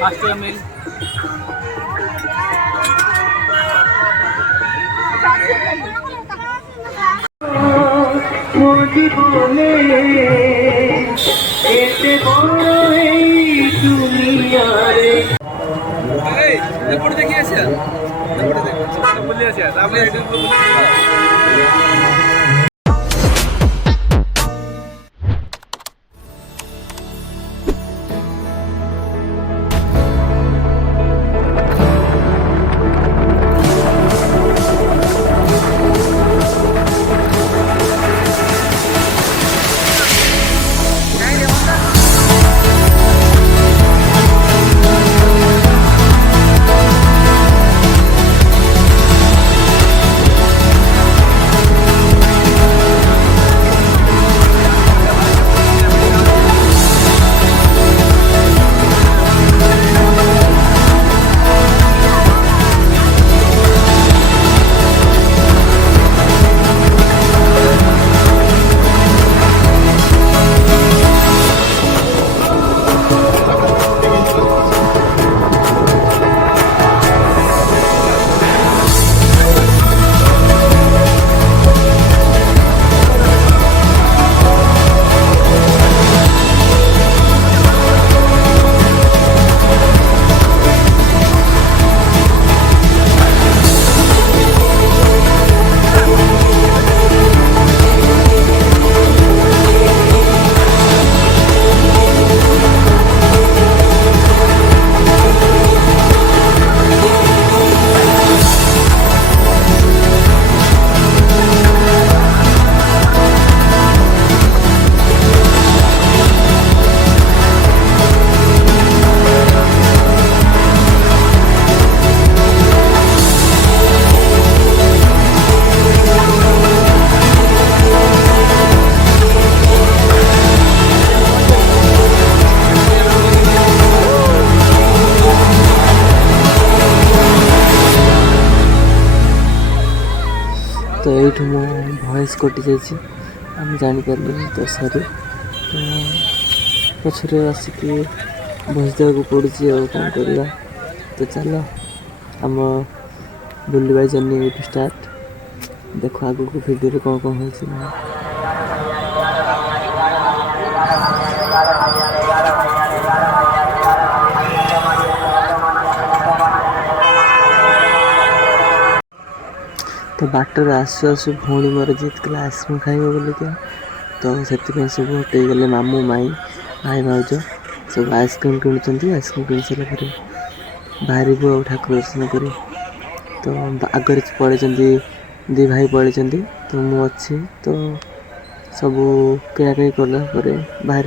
500 ml। देखिए तो ये मो भॉइस कटि जाम जापर तो सरी तो पछरे आसिक बसदा पड़ी कौन करवा। तो चल आम बुलवा जर्नी ये स्टार्ट देख आग को भिडियो कौन कौन हो। तो बाटर आसु आसु भौणी मोर जीत कला आइसक्रीम खाइब बोल क्या तो से सब हटे गले मामू माई भाई भाज सब आइसक्रीम किणुंट आइसक्रीम किणी सारापर बाहर ठाकुर दर्शन कर। तो आगे पड़े दी भाई पड़े तो मु अच्छी तो सब किणाकिणी कलापर बाहर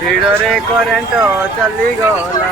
भिड़े करेन्ट चली गला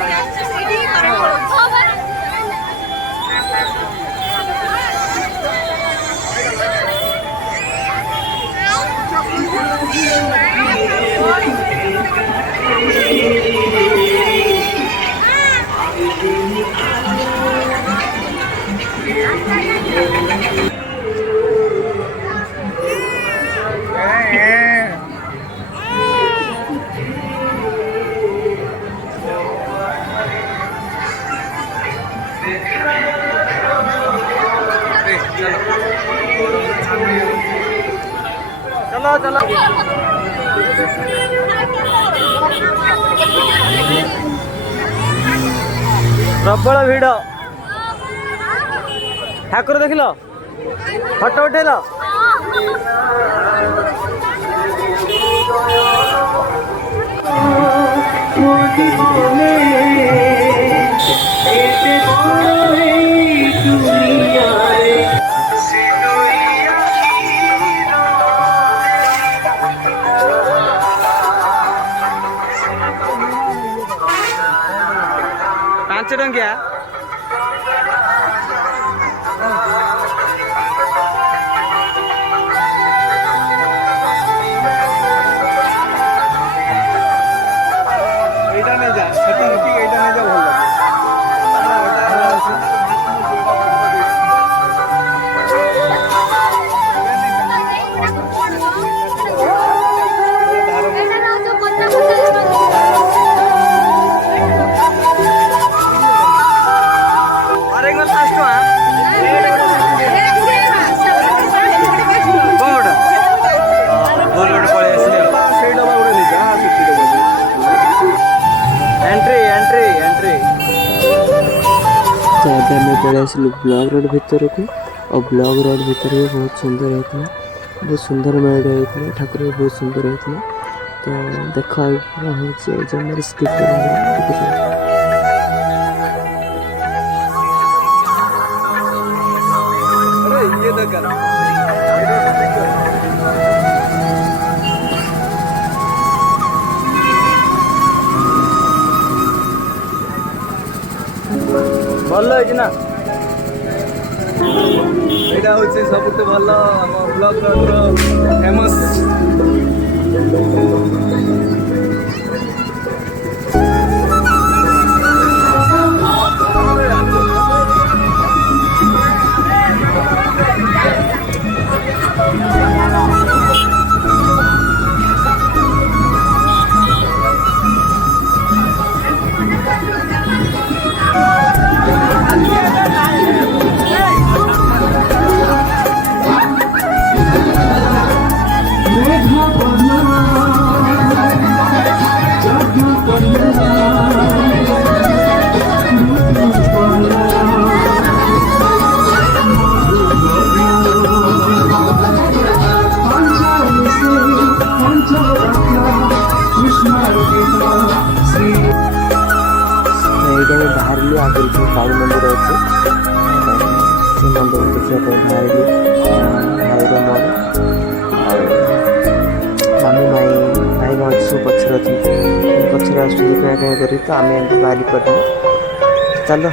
चलो चलो प्रबल भिड़ ठाकुर देखिल फोटो उठेल दुनिया आम पलि आसलु ब्लॉक रोड भितर को और ब्लॉक रोड भितर भी बहुत सुंदर होता बहुत सुंदर मेड़ होता ठाकुर भी बहुत सुंदर होता तो देख हमें स्किप भल है कि ना यहाँ हूँ सब भल आम ब्लॉक फेमस बाहर आगे काली मंदिर अच्छे से मंदिर देखा बाहर भाईर मोर मामू माई भाई भाई सब पचर पचर आस कर तो आम बाहरी कर चलो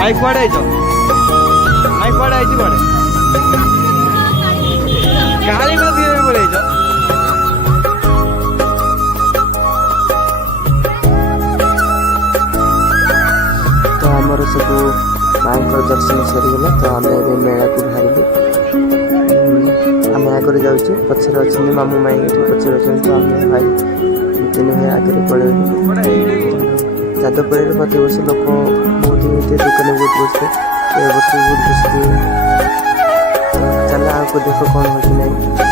माइक कुआड़े माइक कुआड़े कुआड़े कहानी पड़े तो आमर सब माँ दर्शन सरीगला तो आम मेला को बाहर आम आगे जाऊँ पचर अच्छे मामू माई पचर अच्छे तो आम भाई तीन भाई आगे पड़े जादवपुर प्रति वर्ष लोक बहुत ही होते दुकान बहुत बसते तो ये वर्ष बहुत बसते चल आपको देखो कौन हो कि नहीं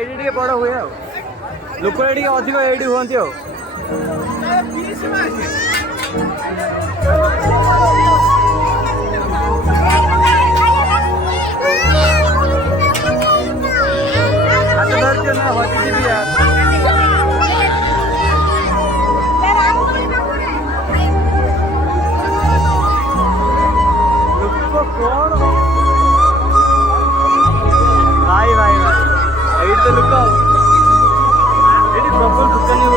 एडी बड़ हुए लोक अधिक एडी हुंती भाई भाई भाई तो लुक प्रॉपर दुकान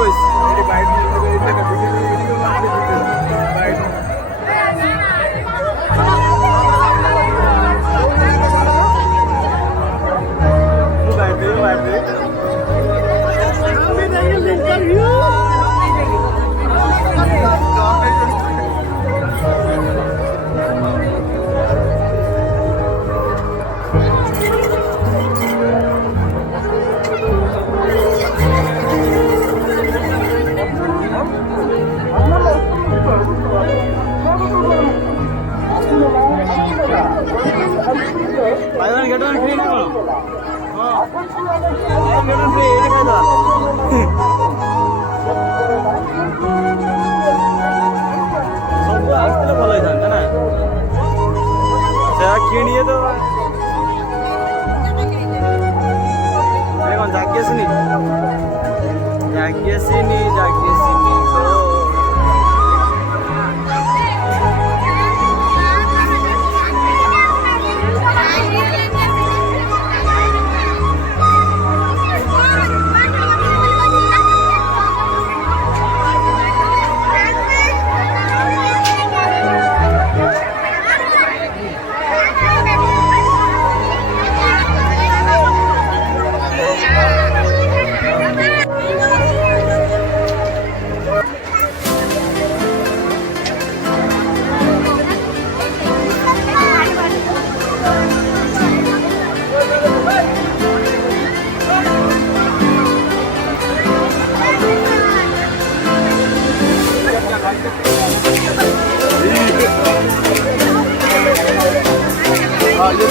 by one get one free ना कौन हाँ गेट वन फ्री ये खाइदा सब आसले भल होइथांता ना से किणिए तो ये कौन जागेसनी तो गाड़ी बस जाए आगे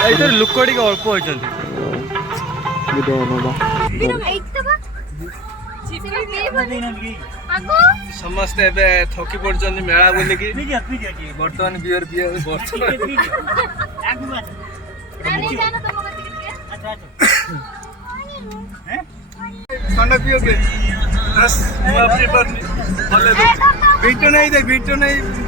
ଏଇଥର ଲୋକ ଟିକେ ଅଳ୍ପ ହୋଇଛନ୍ତି ସମସ୍ତେ ଏବେ ଥକି ପଡୁଛନ୍ତି ମେଳା ବୁଲିକି ବର୍ତ୍ତମାନ ବିୟର ଥଣ୍ଡା ପିଓ କେ ଭିଟ नहीं